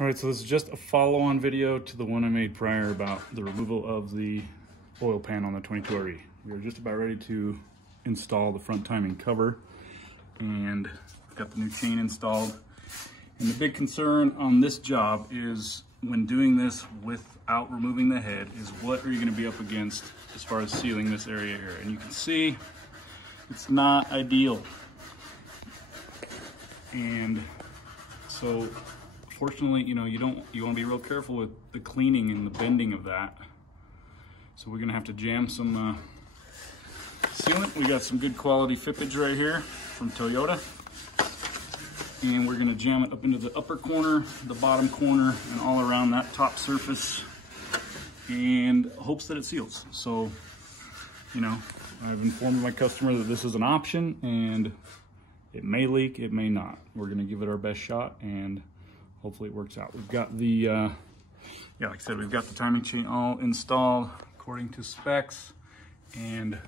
All right, so this is just a follow-on video to the one I made prior about the removal of the oil pan on the 22RE. We are just about ready to install the front timing cover, and I've got the new chain installed. And the big concern on this job is when doing this without removing the head is what are you going to be up against as far as sealing this area here. And you can see it's not ideal. And so fortunately, you want to be real careful with the cleaning and the bending of that. So we're going to have to jam some sealant. We got some good quality fippage right here from Toyota. And we're going to jam it up into the upper corner, the bottom corner, and all around that top surface, and hopes that it seals. So, I've informed my customer that this is an option, and it may leak, it may not. We're going to give it our best shot, and hopefully it works out. We've got the, like I said, we've got the timing chain all installed according to specs, and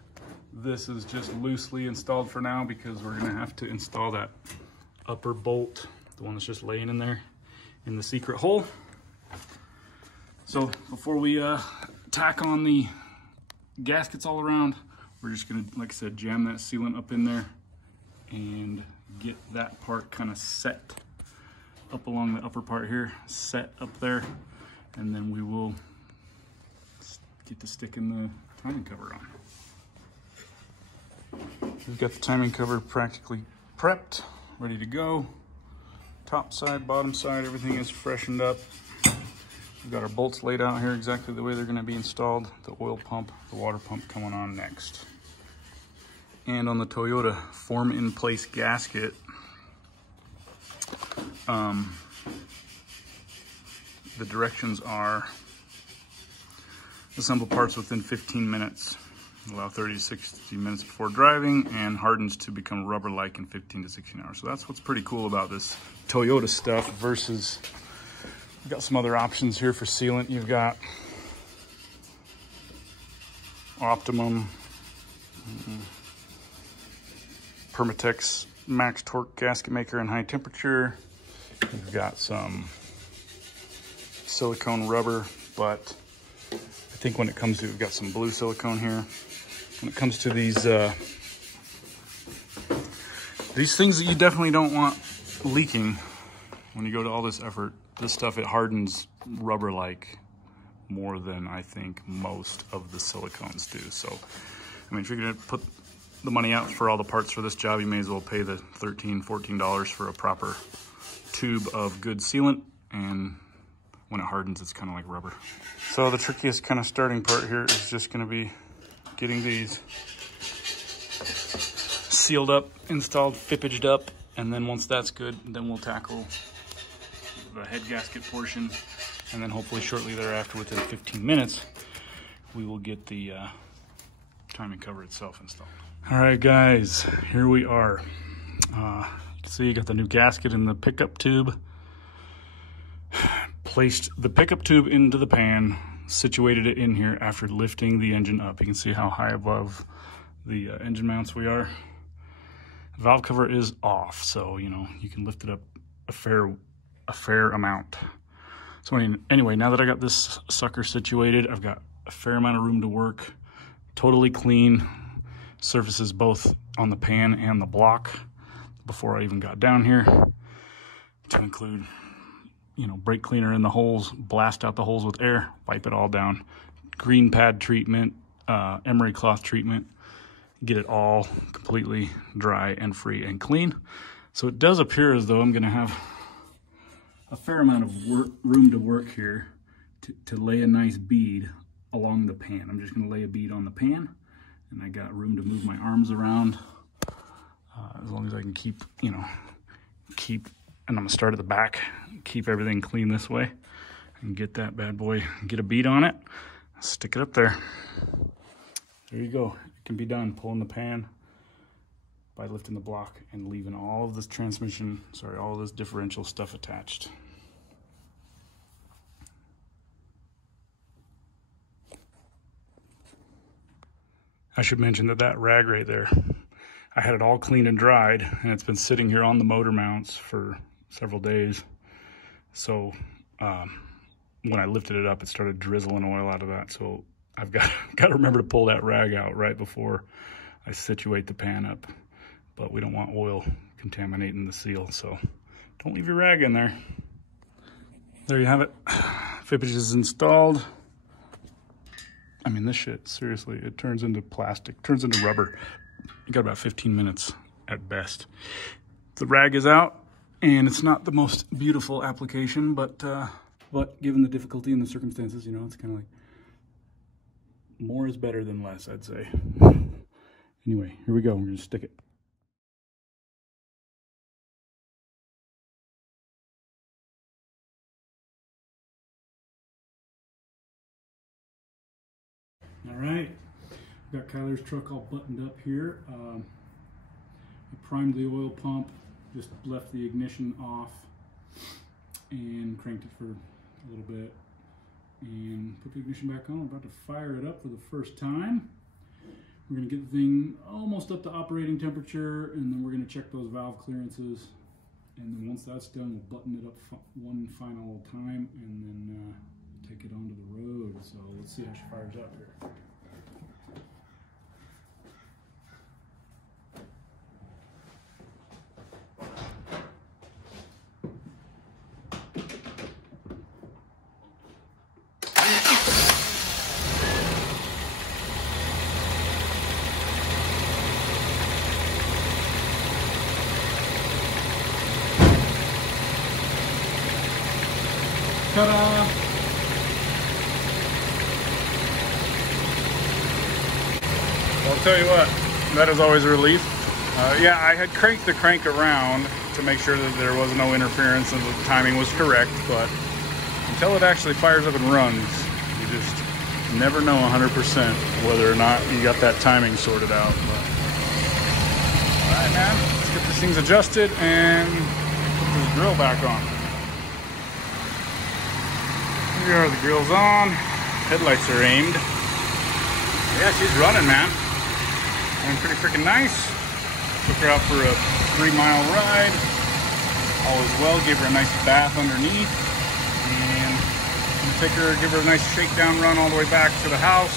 this is just loosely installed for now because we're going to have to install that upper bolt, the one that's just laying in there in the secret hole. So before we tack on the gaskets all around, we're just gonna, like I said, jam that sealant up in there and get that part kind of set up along the upper part here, set up there, and then we will get to sticking the timing cover on. We've got the timing cover practically prepped, ready to go. Top side, bottom side, everything is freshened up. We've got our bolts laid out here exactly the way they're going to be installed. The oil pump, the water pump coming on next. And on the Toyota form in place gasket, the directions are assemble parts within 15 minutes. Allow 30 to 60 minutes before driving, and hardens to become rubber-like in 15 to 16 hours. So that's what's pretty cool about this Toyota stuff versus, we've got some other options here for sealant. You've got Optimum, Permatex Max Torque gasket maker in high temperature. You've got some silicone rubber, but I think when it comes to, we've got some blue silicone here. When it comes to these things that you definitely don't want leaking when you go to all this effort, this stuff, it hardens rubber-like more than I think most of the silicones do. So, I mean, if you're gonna put the money out for all the parts for this job, you may as well pay the $13, $14 for a proper tube of good sealant, and when it hardens, it's kind of like rubber. So the trickiest kind of starting part here is just gonna be getting these sealed up, installed, fippaged up, and then once that's good, then we'll tackle the head gasket portion, and then hopefully shortly thereafter, within 15 minutes, we will get the timing cover itself installed. All right, guys, here we are. You can see you got the new gasket in the pickup tube. Placed the pickup tube into the pan, situated it in here after lifting the engine up. You can see how high above the engine mounts we are. Valve cover is off, so you can lift it up a fair amount. So anyway, now that I got this sucker situated, I've got a fair amount of room to work. Totally clean surfaces both on the pan and the block before I even got down here, to include brake cleaner in the holes, blast out the holes with air, wipe it all down, green pad treatment, emery cloth treatment, get it all completely dry and free and clean. So it does appear as though I'm going to have a fair amount of room to work here to lay a nice bead along the pan. I'm just going to lay a bead on the pan, and I got room to move my arms around as long as I can keep, and I'm gonna start at the back, keep everything clean this way, and get that bad boy, get a bead on it, stick it up there. There you go. It can be done, pulling the pan by lifting the block and leaving all of this all of this differential stuff attached. I should mention that rag right there, I had it all cleaned and dried, and it's been sitting here on the motor mounts for several days. So when I lifted it up, it started drizzling oil out of that. So I've got to remember to pull that rag out right before I situate the pan up. But we don't want oil contaminating the seal, so don't leave your rag in there. There you have it. Fippage is installed. I mean, this shit, seriously, it turns into plastic, turns into rubber. You got about 15 minutes at best. The rag is out, and it's not the most beautiful application, but given the difficulty and the circumstances, you know, it's kind of like more is better than less, I'd say. Anyway, here we go. We're gonna stick it. All right, got Kyler's truck all buttoned up here. I primed the oil pump, just left the ignition off and cranked it for a little bit and put the ignition back on. I'm about to fire it up for the first time. We're gonna get the thing almost up to operating temperature, and then we're gonna check those valve clearances. And then once that's done, we'll button it up one final time and then take it onto the road. So let's see how she fires up here. Ta-da! Well, I'll tell you what, that is always a relief. Yeah, I had cranked the crank around to make sure that there was no interference and the timing was correct, but until it actually fires up and runs, you just never know 100% whether or not you got that timing sorted out. But, all right, man, let's get these things adjusted and put this grill back on. Here are the grills on, headlights are aimed. Yeah, she's running, man. And pretty freaking nice. Took her out for a 3-mile ride. All is well, gave her a nice bath underneath. And I'm gonna give her a nice shakedown run all the way back to the house.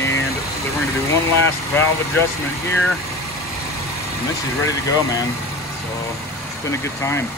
And then we're gonna do one last valve adjustment here. And then she's ready to go, man. So it's been a good time.